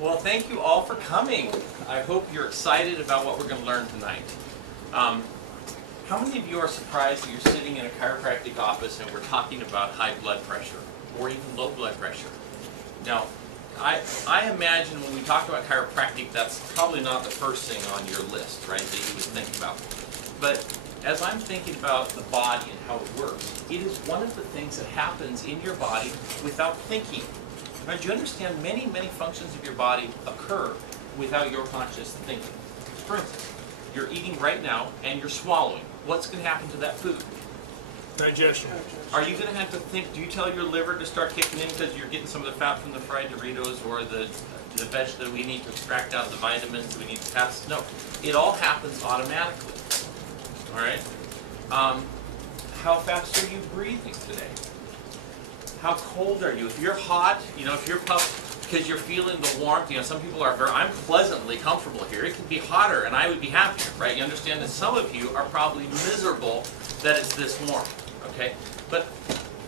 Well, thank you all for coming. I hope you're excited about what we're going to learn tonight. How many of you are surprised that you're sitting in a chiropractic office and we're talking about high blood pressure or even low blood pressure? Now, I imagine when we talk about chiropractic, that's probably not the first thing on your list, right, that you would think about. But as I'm thinking about the body and how it works, it is one of the things that happens in your body without thinking. Now, do you understand many, many functions of your body occur without your conscious thinking? For instance, you're eating right now and you're swallowing. What's going to happen to that food? Digestion. Are you going to have to think, do you tell your liver to start kicking in because you're getting some of the fat from the fried Doritos or the veg that we need to extract out the vitamins we need to pass? No, it all happens automatically. All right? How fast are you breathing today? How cold are you? If you're hot, if you're puffed because you're feeling the warmth, some people are I'm pleasantly comfortable here. It could be hotter and I would be happier, right? You understand that some of you are probably miserable that it's this warm, okay? But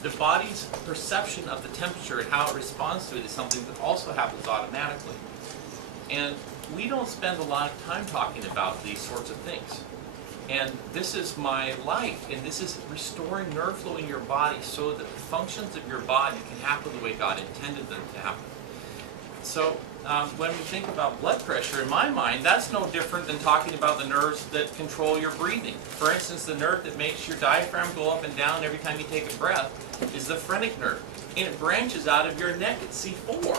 the body's perception of the temperature and how it responds to it is something that also happens automatically. And we don't spend a lot of time talking about these sorts of things. And this is my life, and this is restoring nerve flow in your body so that the functions of your body can happen the way God intended them to happen. So when we think about blood pressure, in my mind, that's no different than talking about the nerves that control your breathing. For instance, the nerve that makes your diaphragm go up and down every time you take a breath is the phrenic nerve, and it branches out of your neck at C4.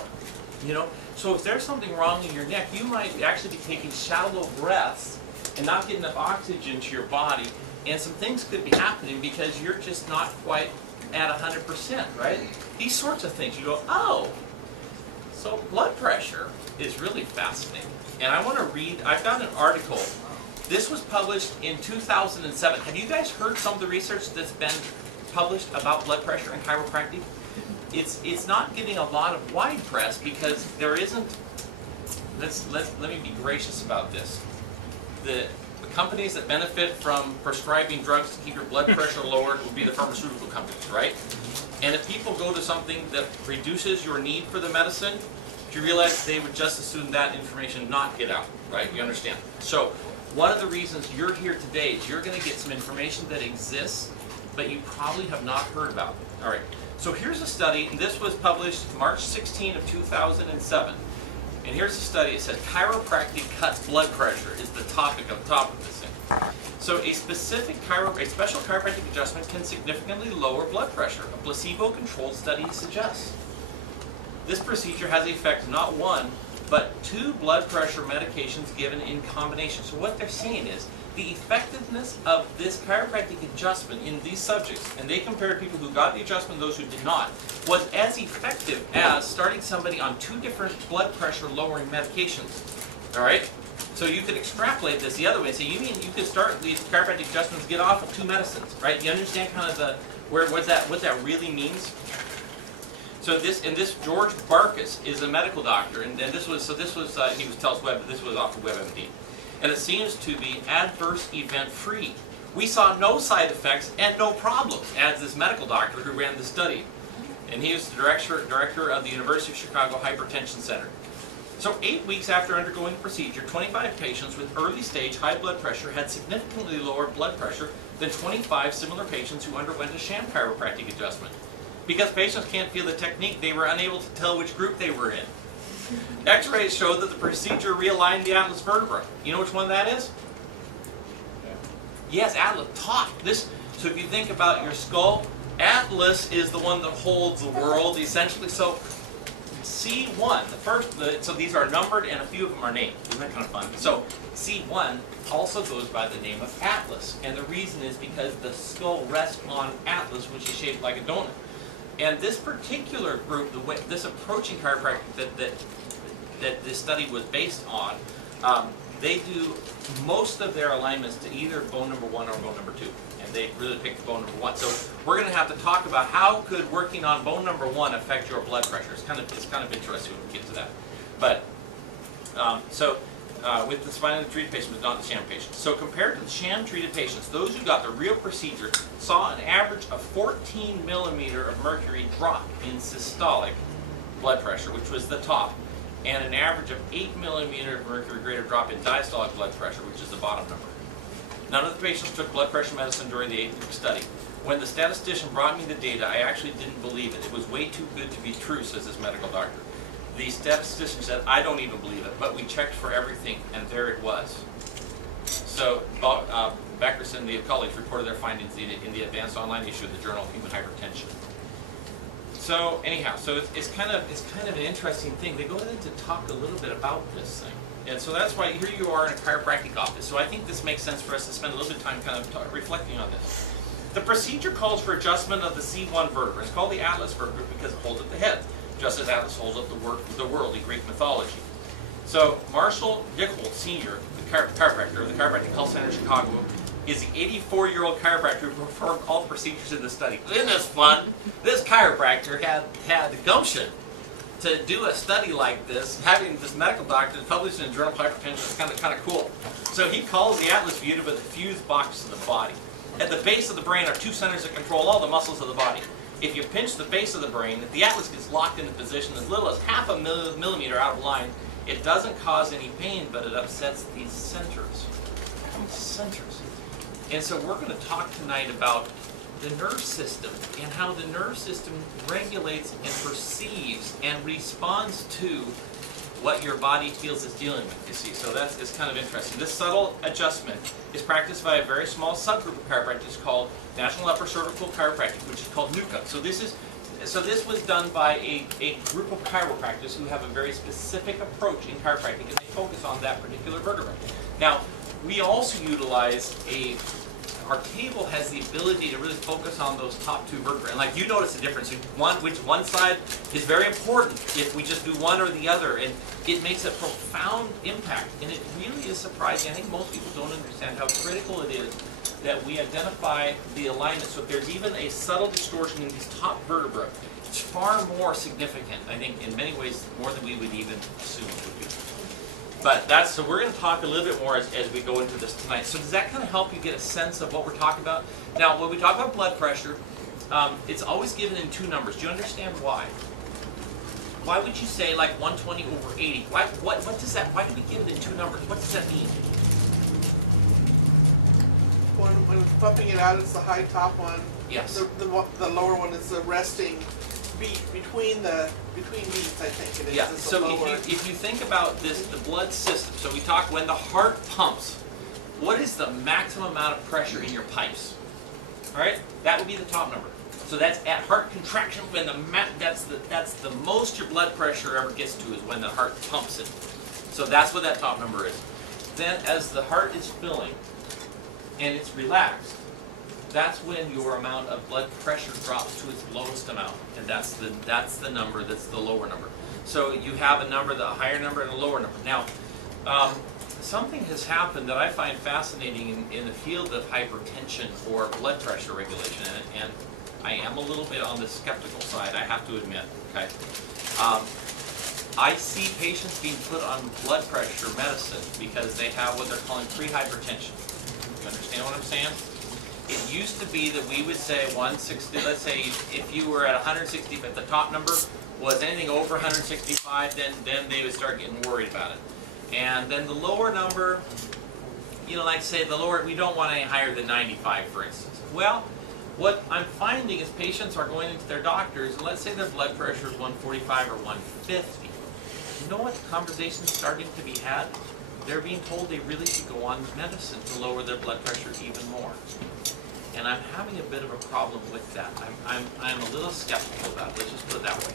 So if there's something wrong in your neck, you might actually be taking shallow breaths and not get enough oxygen to your body, and some things could be happening because you're just not quite at 100%, right? These sorts of things, you go, oh, so blood pressure is really fascinating. And I want to read, I've got an article. This was published in 2007. Have you guys heard some of the research that's been published about blood pressure and chiropractic? It's not getting a lot of wide press because there isn't, let me be gracious about this. The companies that benefit from prescribing drugs to keep your blood pressure lowered would be the pharmaceutical companies, right? And if people go to something that reduces your need for the medicine, do you realize they would just as soon that information not get out, right? You understand? So one of the reasons you're here today is you're going to get some information that exists, but you probably have not heard about. All right. So here's a study, and this was published March 16 of 2007. And here's the study. It said chiropractic cuts blood pressure is the topic of this thing. So a special chiropractic adjustment can significantly lower blood pressure. A placebo-controlled study suggests. This procedure has the effect of not one, but 2 blood pressure medications given in combination. So what they're saying is the effectiveness of this chiropractic adjustment in these subjects, and they compared people who got the adjustment and those who did not, was as effective as starting somebody on 2 different blood pressure lowering medications. All right? So you could extrapolate this the other way and say, you mean you could start these chiropractic adjustments, get off of 2 medicines, right? You understand kind of what that really means? So this George Barkas is a medical doctor, and he was Telus Web, but this was off of WebMD. And it seems to be adverse event free. We saw no side effects and no problems, adds this medical doctor who ran the study. And he was the director of the University of Chicago Hypertension Center. So 8 weeks after undergoing the procedure, 25 patients with early stage high blood pressure had significantly lower blood pressure than 25 similar patients who underwent a sham chiropractic adjustment. Because patients can't feel the technique, they were unable to tell which group they were in. X-rays showed that the procedure realigned the atlas vertebra. You know which one that is? Yes, atlas, top. So if you think about your skull, atlas is the one that holds the world, essentially. So C1, so these are numbered and a few of them are named. Isn't that kind of fun? So C1 also goes by the name of atlas. And the reason is because the skull rests on atlas, which is shaped like a donut. And this particular group, this approaching chiropractic that this study was based on, they do most of their alignments to either bone number 1 or bone number 2. And they really picked bone number 1. So we're going to have to talk about how could working on bone number 1 affect your blood pressure. It's kind of interesting when we get to that. But with the spinally treated patients, but not the sham patients. So compared to the sham treated patients, those who got the real procedure saw an average of 14 millimeter of mercury drop in systolic blood pressure, which was the top. and an average of 8 millimeter of mercury greater drop in diastolic blood pressure, which is the bottom number. None of the patients took blood pressure medicine during the 8-week study. When the statistician brought me the data, I actually didn't believe it. It was way too good to be true, says this medical doctor. The statistician said, I don't even believe it, but we checked for everything, and there it was. So Beckers and the colleagues reported their findings in the advanced online issue of the Journal of Human Hypertension. So anyhow, so it's kind of an interesting thing. They go in to talk a little bit about this thing. And so that's why here you are in a chiropractic office. So I think this makes sense for us to spend a little bit of time kind of reflecting on this. The procedure calls for adjustment of the C1 vertebra. It's called the atlas vertebra because it holds up the head, just as Atlas holds up the world in Greek mythology. So Marshall Dickholt, Sr., the chiropractor of the Chiropractic Health Center in Chicago, is the 84-year-old chiropractor who performed all the procedures in the study. Isn't this fun? This chiropractor had the gumption to do a study like this, having this medical doctor published in the Journal of Hypertension is kind of cool. So he calls the atlas view of the fused box of the body. At the base of the brain are two centers that control all the muscles of the body. If you pinch the base of the brain, if the atlas gets locked into position as little as half a millimeter out of line, it doesn't cause any pain, but it upsets these centers. And so we're going to talk tonight about the nerve system and how the nerve system regulates and perceives and responds to what your body feels it's dealing with, you see. So it's kind of interesting. This subtle adjustment is practiced by a very small subgroup of chiropractors called National Upper Cervical Chiropractic, which is called NUCCA. So this was done by a group of chiropractors who have a very specific approach in chiropractic, and they focus on that particular vertebra. Now, we also utilize our table has the ability to really focus on those top two vertebrae. And like you notice the difference. One side is very important if we just do one or the other, and it makes a profound impact. And it really is surprising. I think most people don't understand how critical it is that we identify the alignment. So if there's even a subtle distortion in these top vertebrae, it's far more significant, I think, in many ways, more than we would even assume it would be. But so we're going to talk a little bit more as we go into this tonight. So does that kind of help you get a sense of what we're talking about? Now, when we talk about blood pressure, it's always given in two numbers. Do you understand why? Why would you say like 120 over 80? What does that? Why do we give it in two numbers? What does that mean? When it's pumping it out, it's the high top one. Yes. The lower one is the resting beat between beats, I think it is. Yeah. So if you think about this, the blood system. So we talk when the heart pumps. What is the maximum amount of pressure in your pipes? All right. That would be the top number. So that's at heart contraction. When that's the most your blood pressure ever gets to is when the heart pumps it. So that's what that top number is. Then as the heart is filling and it's relaxed, that's when your amount of blood pressure drops to its lowest amount, and that's the number that's the lower number. So you have a number, the higher number, and a lower number. Now, something has happened that I find fascinating in the field of hypertension or blood pressure regulation, and I am a little bit on the skeptical side, I have to admit. Okay, I see patients being put on blood pressure medicine because they have what they're calling pre-hypertension. You understand what I'm saying? It used to be that we would say 160, let's say if you were at 160, but the top number was anything over 165, then they would start getting worried about it. And then the lower number, like say the lower, we don't want any higher than 95, for instance. Well, what I'm finding is patients are going into their doctors, and let's say their blood pressure is 145 or 150. You know what the conversation is starting to be had? They're being told they really should go on medicine to lower their blood pressure even more. And I'm having a bit of a problem with that. I'm a little skeptical about it. Let's just put it that way.